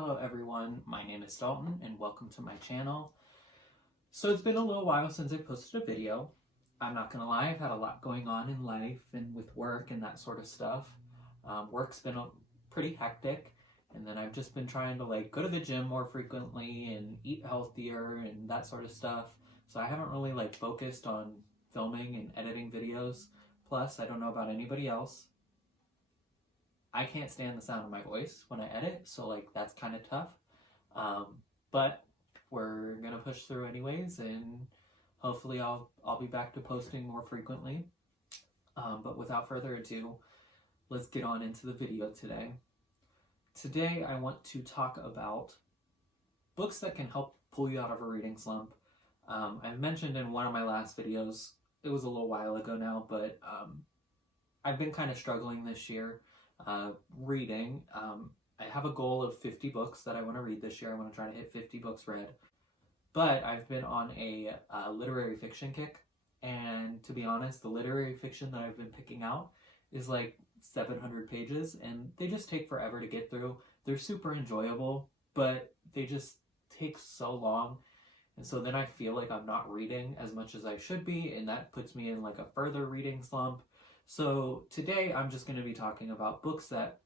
Hello everyone, my name is Dalton and welcome to my channel. So it's been a little while since I posted a video. I'm not gonna lie, I've had a lot going on in life and with work and that sort of stuff. Work's been pretty hectic, and then I've just been trying to go to the gym more frequently and eat healthier and that sort of stuff. So I haven't really focused on filming and editing videos. Plus, I don't know about anybody else, I can't stand the sound of my voice when I edit, so that's kind of tough. But we're gonna push through anyways, and hopefully I'll be back to posting more frequently. But without further ado, let's get on into the video today. Today I want to talk about books that can help pull you out of a reading slump. I've mentioned in one of my last videos, it was a little while ago now, but I've been kind of struggling this year reading. I have a goal of 50 books that I want to read this year. I want to try to hit 50 books read. But I've been on a literary fiction kick, and to be honest, the literary fiction that I've been picking out is 700 pages, and they just take forever to get through. They're super enjoyable, but they just take so long, and so then I feel like I'm not reading as much as I should be, and that puts me in a further reading slump. So today I'm just going to be talking about books that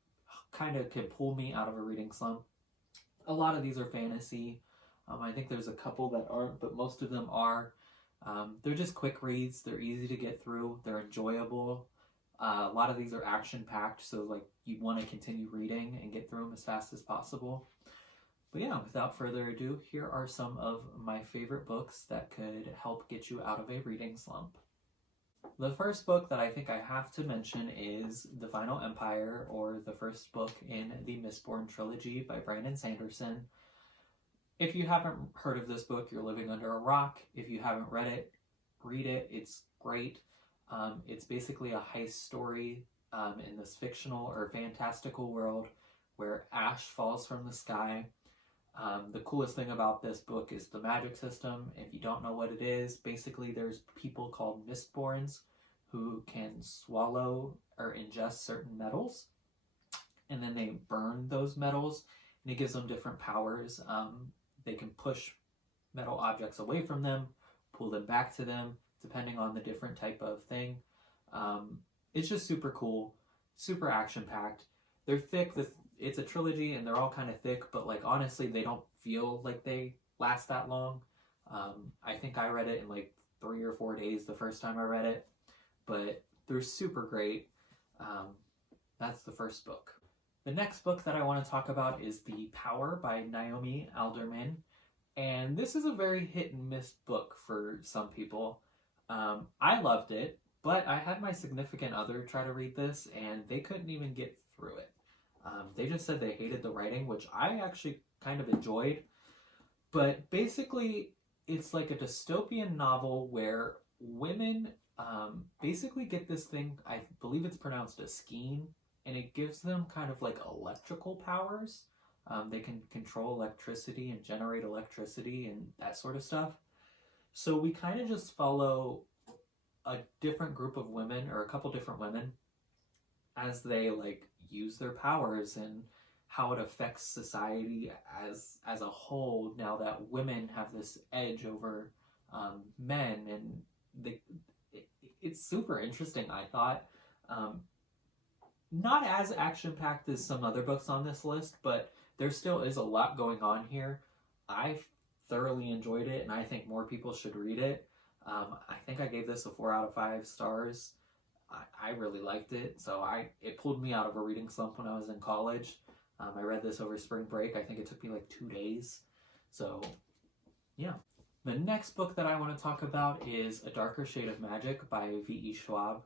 kind of can pull me out of a reading slump. A lot of these are fantasy. I think there's a couple that aren't, but most of them are. They're just quick reads. They're easy to get through. They're enjoyable. A lot of these are action-packed, so you want to continue reading and get through them as fast as possible. But yeah, without further ado, here are some of my favorite books that could help get you out of a reading slump. The first book that I think I have to mention is The Final Empire, or the first book in the Mistborn trilogy by Brandon Sanderson. If you haven't heard of this book, you're living under a rock. If you haven't read it, read it. It's great. It's basically a heist story in this fictional or fantastical world where ash falls from the sky. The coolest thing about this book is the magic system. If you don't know what it is, basically there's people called Mistborns who can swallow or ingest certain metals, and then they burn those metals, and it gives them different powers. They can push metal objects away from them, pull them back to them, depending on the different type of thing. It's just super cool, super action-packed. They're thick. It's a trilogy, and they're all kind of thick, but honestly, they don't feel like they last that long. I think I read it in 3 or 4 days the first time I read it, but they're super great. That's the first book. The next book that I want to talk about is The Power by Naomi Alderman, and this is a very hit and miss book for some people. I loved it, but I had my significant other try to read this, and they couldn't even get through it. They just said they hated the writing, which I actually kind of enjoyed. But basically, it's like a dystopian novel where women basically get this thing, I believe it's pronounced a skein, and it gives them kind of electrical powers. They can control electricity and generate electricity and that sort of stuff. So we kind of just follow a different group of women, or a couple different women, as they use their powers and how it affects society as a whole now that women have this edge over men, and it's super interesting, I thought. Not as action-packed as some other books on this list, but there still is a lot going on here. I thoroughly enjoyed it, and I think more people should read it. I think I gave this a 4 out of 5 stars. I really liked it, so it pulled me out of a reading slump when I was in college. I read this over spring break. I think it took me 2 days. So, yeah. The next book that I want to talk about is A Darker Shade of Magic by V.E. Schwab.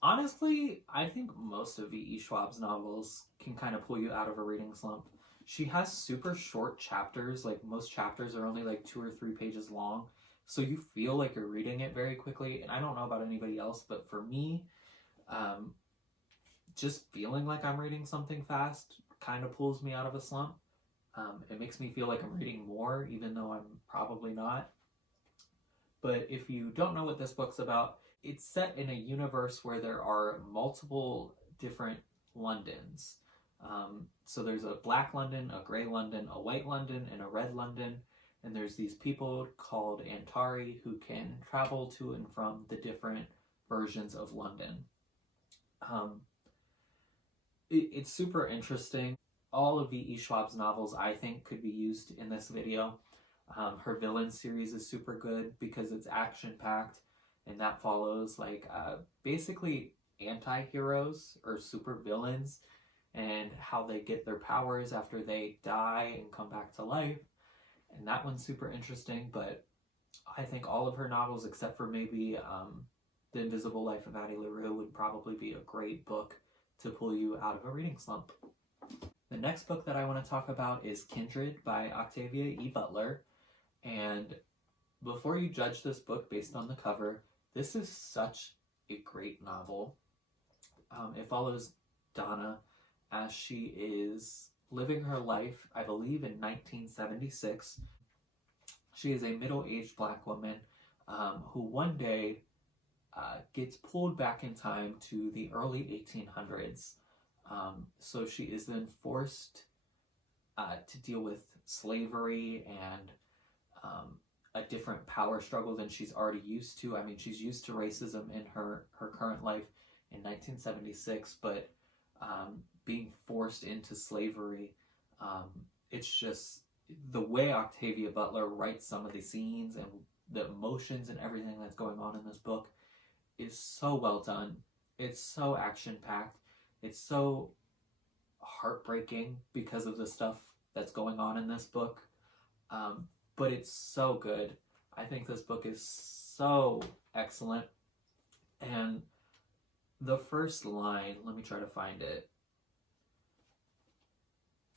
Honestly, I think most of V.E. Schwab's novels can kind of pull you out of a reading slump. She has super short chapters. Most chapters are only 2 or 3 pages long. So you feel like you're reading it very quickly, and I don't know about anybody else, but for me, just feeling like I'm reading something fast kind of pulls me out of a slump. It makes me feel like I'm reading more, even though I'm probably not. But if you don't know what this book's about, it's set in a universe where there are multiple different Londons. So there's a black London, a gray London, a white London, and a red London. And there's these people called Antari who can travel to and from the different versions of London. It's super interesting. All of V.E. Schwab's novels, I think, could be used in this video. Her villain series is super good because it's action-packed, and that follows basically anti-heroes or super villains and how they get their powers after they die and come back to life. And that one's super interesting, but I think all of her novels, except for maybe The Invisible Life of Addie LaRue, would probably be a great book to pull you out of a reading slump. The next book that I want to talk about is Kindred by Octavia E. Butler. And before you judge this book based on the cover, this is such a great novel. It follows Donna as she is living her life, I believe, in 1976. She is a middle-aged Black woman who one day gets pulled back in time to the early 1800s. So she is then forced to deal with slavery and a different power struggle than she's already used to. I mean, she's used to racism in her current life in 1976, but being forced into slavery, it's just the way Octavia Butler writes some of the scenes and the emotions and everything that's going on in this book is so well done. It's so action-packed. It's so heartbreaking because of the stuff that's going on in this book. But it's so good. I think this book is so excellent. And the first line, let me try to find it.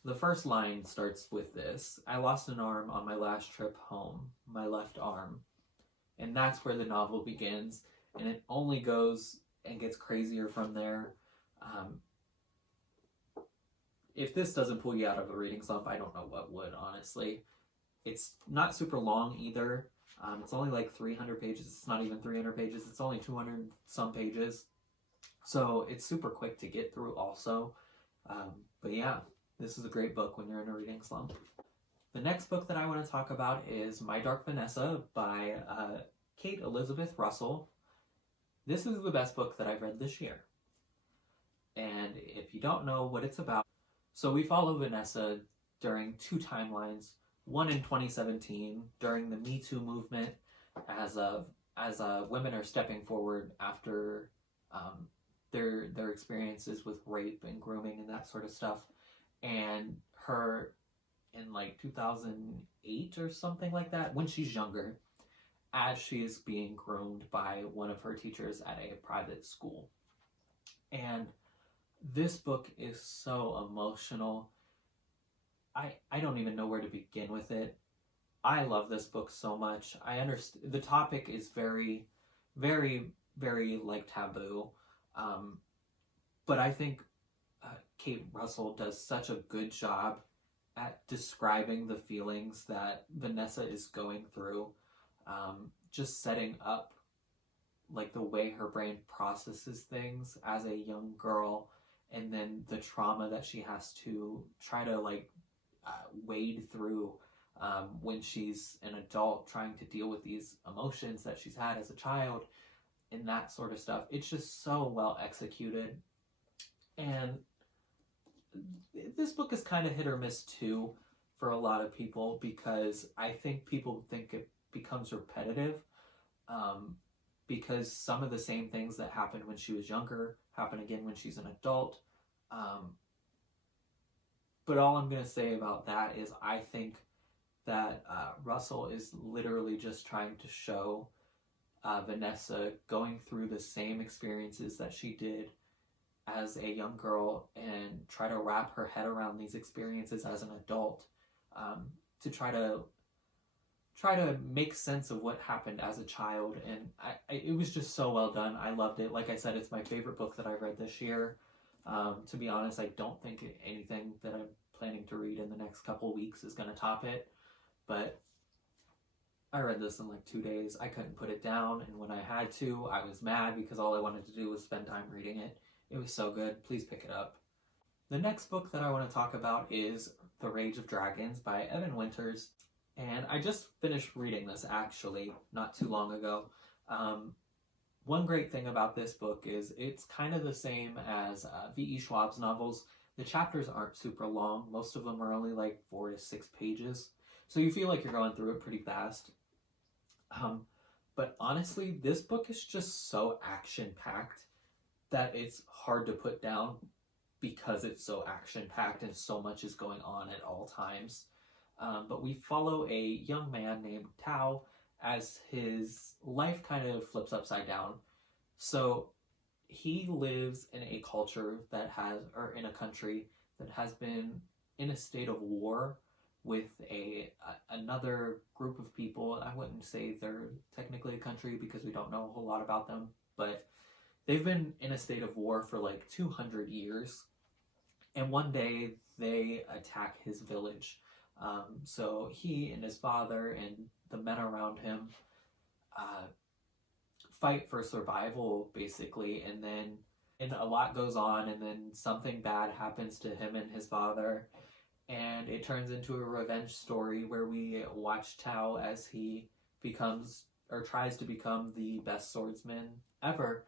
The first line starts with this: I lost an arm on my last trip home, my left arm. And that's where the novel begins. And it only goes and gets crazier from there. If this doesn't pull you out of a reading slump, I don't know what would, honestly. It's not super long either. It's only like 300 pages. It's not even 300 pages. It's only 200 some pages. So it's super quick to get through also. But yeah, this is a great book when you're in a reading slump. The next book that I want to talk about is My Dark Vanessa by Kate Elizabeth Russell. This is the best book that I've read this year. And if you don't know what it's about, so we follow Vanessa during two timelines. One in 2017 during the Me Too movement, as women are stepping forward after their experiences with rape and grooming and that sort of stuff, and her in like 2008 or something like that, when she's younger, as she is being groomed by one of her teachers at a private school. And this book is so emotional. I don't even know where to begin with it. I love this book so much. I understand the topic is very, very, very like taboo. But I think Kate Russell does such a good job at describing the feelings that Vanessa is going through. Just setting up like the way her brain processes things as a young girl, and then the trauma that she has to try to wade through when she's an adult, trying to deal with these emotions that she's had as a child and that sort of stuff. It's just so well executed. And this book is kind of hit or miss too for a lot of people, because I think people think it becomes repetitive, because some of the same things that happened when she was younger happen again when she's an adult. But all I'm going to say about that is I think that Russell is literally just trying to show Vanessa going through the same experiences that she did as a young girl, and try to wrap her head around these experiences as an adult, to try to make sense of what happened as a child. And it was just so well done. I loved it. Like I said, it's my favorite book that I read this year. To be honest, I don't think anything that I'm planning to read in the next couple weeks is going to top it. But I read this in like 2 days. I couldn't put it down. And when I had to, I was mad because all I wanted to do was spend time reading it. It was so good. Please pick it up. The next book that I want to talk about is The Rage of Dragons by Evan Winters. And I just finished reading this actually not too long ago. One great thing about this book is it's kind of the same as V.E. Schwab's novels. The chapters aren't super long. Most of them are only like 4 to 6 pages. So you feel like you're going through it pretty fast. But honestly, this book is just so action-packed that it's hard to put down because it's so action-packed and so much is going on at all times. But we follow a young man named Tao as his life kind of flips upside down. So he lives in a culture that has, or in a country that has been in a state of war with another group of people. I wouldn't say they're technically a country because we don't know a whole lot about them, but they've been in a state of war for like 200 years. And one day they attack his village. So he and his father and the men around him fight for survival, basically, and a lot goes on, and then something bad happens to him and his father, and it turns into a revenge story where we watch Tao as he becomes, or tries to become, the best swordsman ever.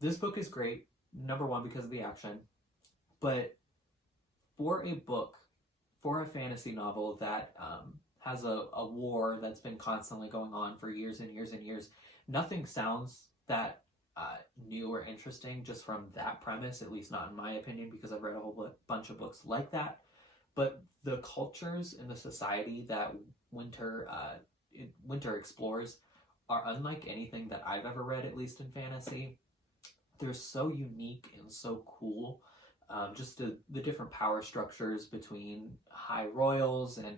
This book is great, number one, because of the action, but for a fantasy novel that has a war that's been constantly going on for years and years and years, nothing sounds that new or interesting just from that premise, at least not in my opinion, because I've read a whole bunch of books like that. But the cultures and the society that Winter explores are unlike anything that I've ever read, at least in fantasy. They're so unique and so cool. Just the different power structures between high royals and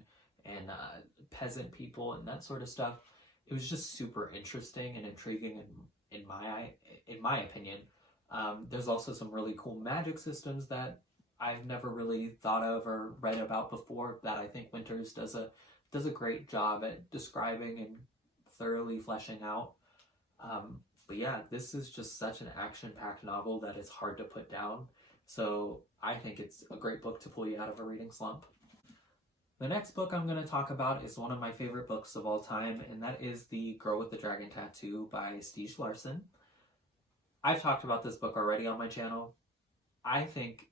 peasant people and that sort of stuff. It was just super interesting and intriguing in my opinion. There's also some really cool magic systems that I've never really thought of or read about before that I think Winters does a great job at describing and thoroughly fleshing out. But yeah, this is just such an action-packed novel that it's hard to put down. So I think it's a great book to pull you out of a reading slump. The next book I'm going to talk about is one of my favorite books of all time, and that is The Girl with the Dragon Tattoo by Stieg Larsson. I've talked about this book already on my channel. I think,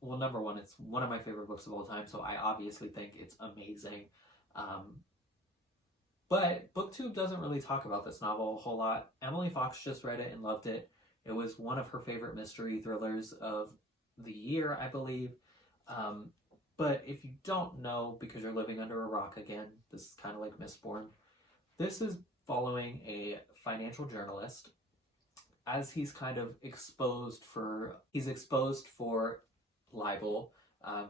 well, number one, it's one of my favorite books of all time, so I obviously think it's amazing. But BookTube doesn't really talk about this novel a whole lot. Emily Fox just read it and loved it. It was one of her favorite mystery thrillers of the year, I believe. But if you don't know, because you're living under a rock again, this is kind of like Mistborn. This is following a financial journalist as he's kind of exposed for libel.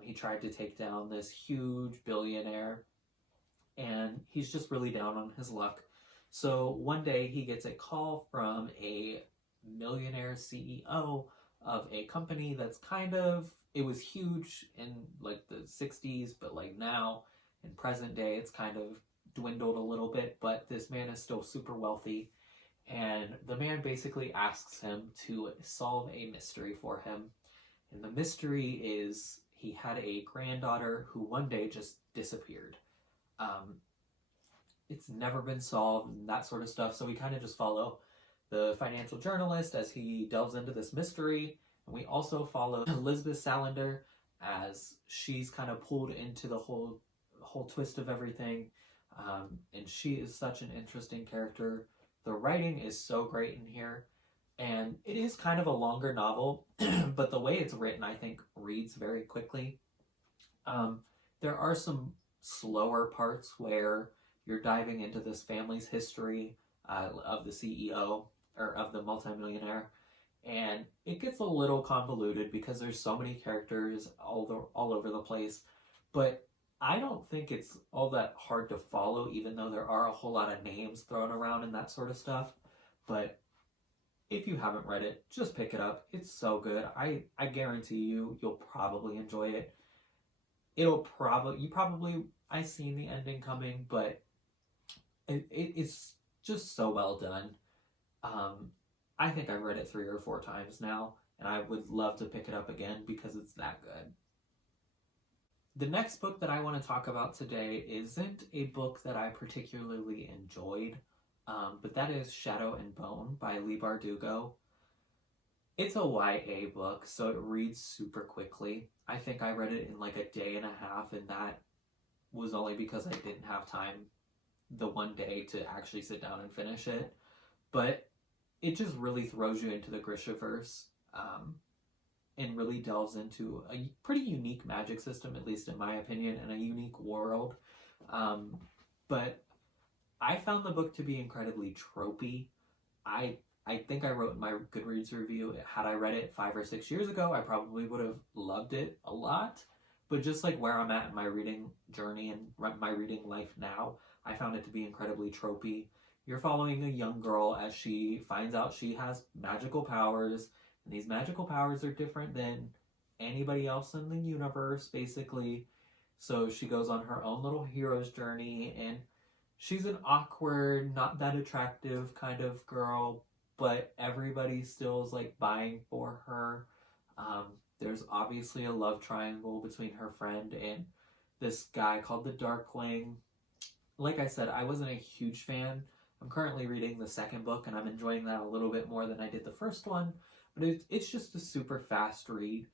He tried to take down this huge billionaire, and he's just really down on his luck. So one day he gets a call from a millionaire CEO of a company that's it was huge in like the 60s, but like now in present day it's kind of dwindled a little bit, but this man is still super wealthy, and the man basically asks him to solve a mystery for him. And the mystery is he had a granddaughter who one day just disappeared. It's never been solved and that sort of stuff, so we kind of just follow the financial journalist as he delves into this mystery. And we also follow Elizabeth Salander as she's kind of pulled into the whole twist of everything. And she is such an interesting character. The writing is so great in here. And it is kind of a longer novel, but the way it's written, I think, reads very quickly. There are some slower parts where you're diving into this family's history of the CEO, or of the multimillionaire, and it gets a little convoluted because there's so many characters all over the place, but I don't think it's all that hard to follow, even though there are a whole lot of names thrown around and that sort of stuff. But if you haven't read it, just pick it up. It's so good. I guarantee you'll probably enjoy it. I seen the ending coming, but it's just so well done. I think I've read it 3 or 4 times now, and I would love to pick it up again because it's that good. The next book that I want to talk about today isn't a book that I particularly enjoyed, but that is Shadow and Bone by Leigh Bardugo. It's a YA book, so it reads super quickly. I think I read it in like a day and a half, and that was only because I didn't have time the one day to actually sit down and finish it. But it just really throws you into the Grishaverse, and really delves into a pretty unique magic system, at least in my opinion, and a unique world. But I found the book to be incredibly tropey. I think I wrote in my Goodreads review, had I read it 5 or 6 years ago, I probably would have loved it a lot. But just like where I'm at in my reading journey and my reading life now, I found it to be incredibly tropey. You're following a young girl as she finds out she has magical powers, and these magical powers are different than anybody else in the universe, basically. So she goes on her own little hero's journey, and she's an awkward, not that attractive kind of girl, but everybody still is like buying for her. There's obviously a love triangle between her friend and this guy called the Darkling. Like I said, I wasn't a huge fan. I'm currently reading the second book, and I'm enjoying that a little bit more than I did the first one. But it's just a super fast read.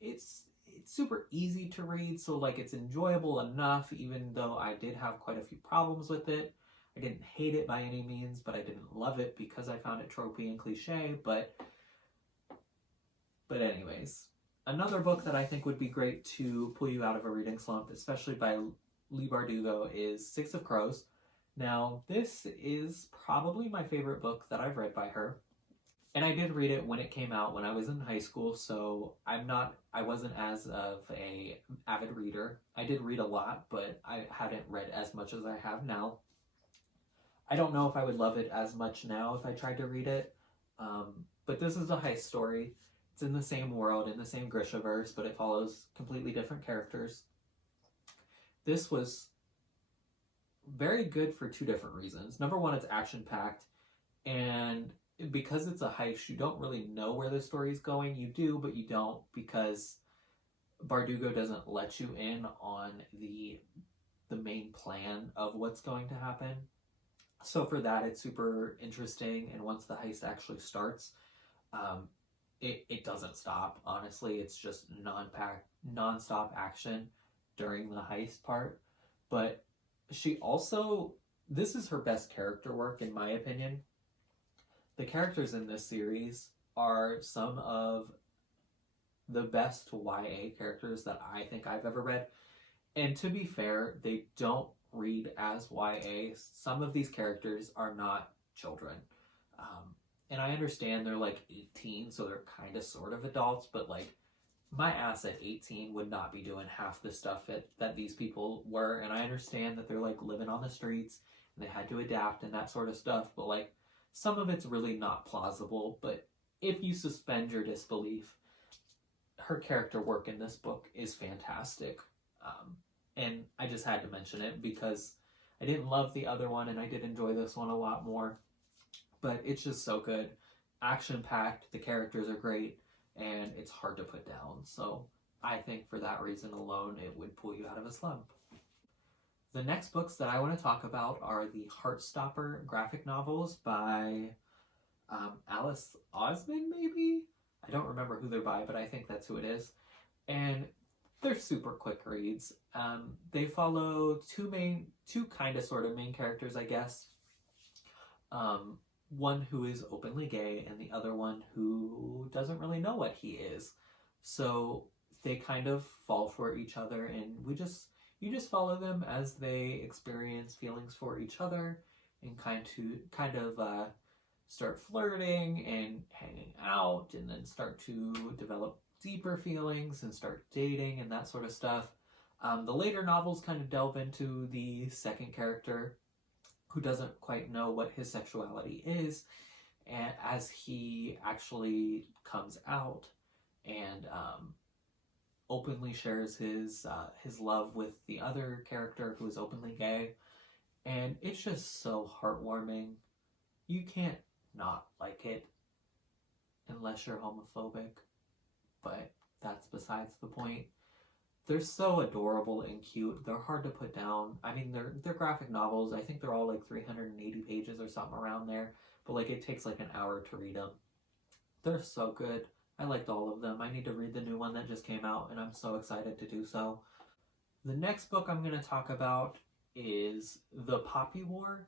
It's super easy to read, so like it's enjoyable enough, even though I did have quite a few problems with it. I didn't hate it by any means, but I didn't love it because I found it tropey and cliche. But anyways, another book that I think would be great to pull you out of a reading slump, especially by Leigh Bardugo, is Six of Crows. Now, this is probably my favorite book that I've read by her. And I did read it when it came out when I was in high school, so I wasn't as of a avid reader. I did read a lot, but I hadn't read as much as I have now. I don't know if I would love it as much now if I tried to read it, but this is a heist story. It's in the same world, in the same Grishaverse, but it follows completely different characters. This was very good for 2 different reasons. Number one, it's action-packed, and because it's a heist, you don't really know where the story's going. You do, but you don't, because Bardugo doesn't let you in on the main plan of what's going to happen. So for that, it's super interesting, and once the heist actually starts, it doesn't stop. Honestly, it's just non-stop action during the heist part. But she also, this is her best character work in my opinion. The characters in this series are some of the best YA characters that I think I've ever read. And to be fair, they don't read as YA. Some of these characters are not children. And I understand they're like 18, so they're kind of sort of adults, but like my ass at 18 would not be doing half the stuff that these people were. And I understand that they're like living on the streets and they had to adapt and that sort of stuff, but like some of it's really not plausible. But if you suspend your disbelief, her character work in this book is fantastic. And I just had to mention it because I didn't love the other one and I did enjoy this one a lot more. But it's just so good. Action-packed, the characters are great, and it's hard to put down. So I think for that reason alone, it would pull you out of a slump. The next books that I want to talk about are the Heartstopper graphic novels by Alice Osman, maybe? I don't remember who they're by, but I think that's who it is. And they're super quick reads. They follow two kind of sort of main characters, I guess. One who is openly gay and the other one who doesn't really know what he is. So they kind of fall for each other, and you just follow them as they experience feelings for each other and kind of start flirting and hanging out, and then start to develop deeper feelings and start dating and that sort of stuff. The later novels kind of delve into the second character who doesn't quite know what his sexuality is, and as he actually comes out and openly shares his love with the other character who is openly gay. And it's just so heartwarming. You can't not like it. unless you're homophobic, but that's besides the point. They're so adorable and cute. They're hard to put down. I mean, they're graphic novels. I think they're all like 380 pages or something around there, but like it takes like an hour to read them. They're so good. I liked all of them. I need to read the new one that just came out, and I'm so excited to do so. The next book I'm going to talk about is The Poppy War,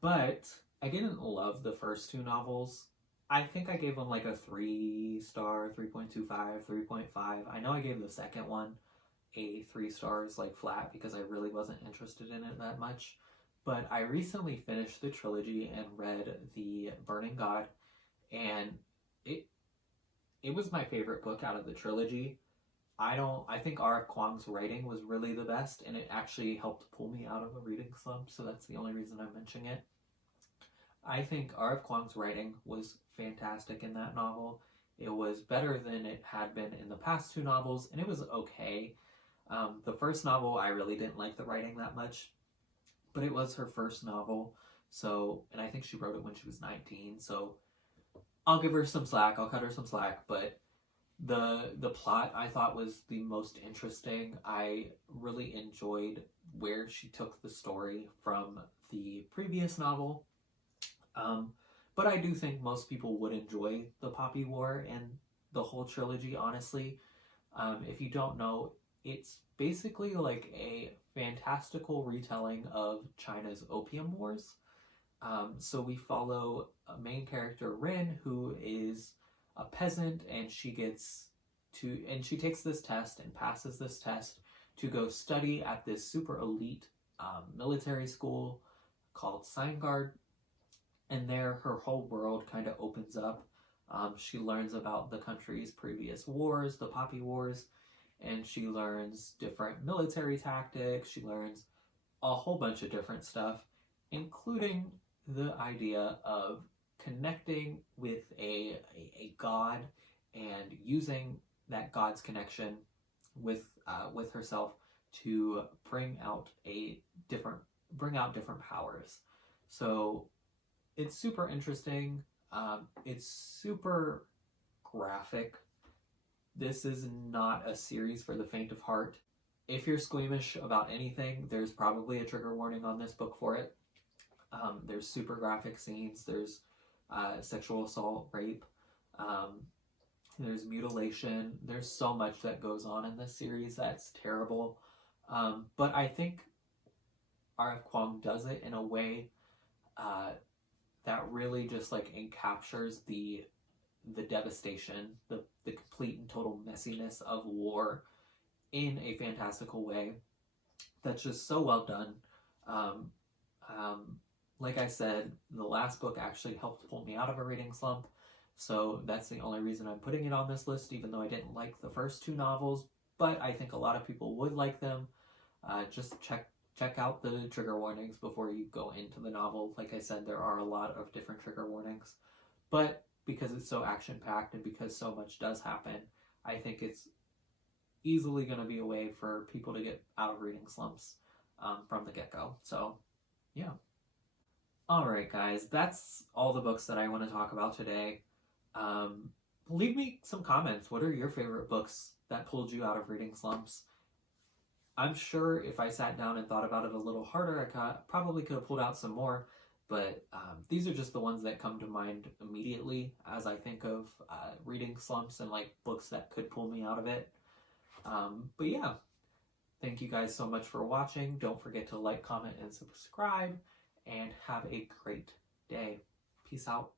but I didn't love the first two novels. I think I gave them like a 3-star, 3.25, 3.5. I know I gave the second one a 3 stars like flat because I really wasn't interested in it that much. But I recently finished the trilogy and read The Burning God, and it was my favorite book out of the trilogy. I think R.F. Kuang's writing was really the best, and it actually helped pull me out of a reading slump, so that's the only reason I'm mentioning it. I think R.F. Kuang's writing was fantastic in that novel. It was better than it had been in the past two novels, and it was okay. The first novel, I really didn't like the writing that much, but it was her first novel, so, and I think she wrote it when she was 19, so I'll give her some slack, I'll cut her some slack, but the plot I thought was the most interesting. I really enjoyed where she took the story from the previous novel. But I do think most people would enjoy The Poppy War and the whole trilogy, honestly. If you don't know, it's basically like a fantastical retelling of China's Opium Wars. So we follow a main character, Rin, who is a peasant, and she takes this test and passes this test to go study at this super elite military school called Guard. And there her whole world kind of opens up. She learns about the country's previous wars, the Poppy Wars, and she learns different military tactics. She learns a whole bunch of different stuff, including the idea of connecting with a god and using that god's connection with herself to bring out different powers. So it's super interesting. It's super graphic. This is not a series for the faint of heart. If you're squeamish about anything, there's probably a trigger warning on this book for it. There's super graphic scenes. There's sexual assault, rape. There's mutilation. There's so much that goes on in this series that's terrible. But I think R.F. Kuang does it in a way that really just like encaptures the devastation, the complete and total messiness of war in a fantastical way that's just so well done. Like I said, the last book actually helped pull me out of a reading slump, so that's the only reason I'm putting it on this list, even though I didn't like the first two novels, but I think a lot of people would like them. Just check out the trigger warnings before you go into the novel. Like I said, there are a lot of different trigger warnings, but because it's so action-packed and because so much does happen, I think it's easily going to be a way for people to get out of reading slumps from the get-go. So, yeah. Alright guys, that's all the books that I want to talk about today. Leave me some comments. What are your favorite books that pulled you out of reading slumps? I'm sure if I sat down and thought about it a little harder, I probably could have pulled out some more, but these are just the ones that come to mind immediately as I think of reading slumps and like books that could pull me out of it. But yeah, thank you guys so much for watching. Don't forget to like, comment, and subscribe, and have a great day. Peace out.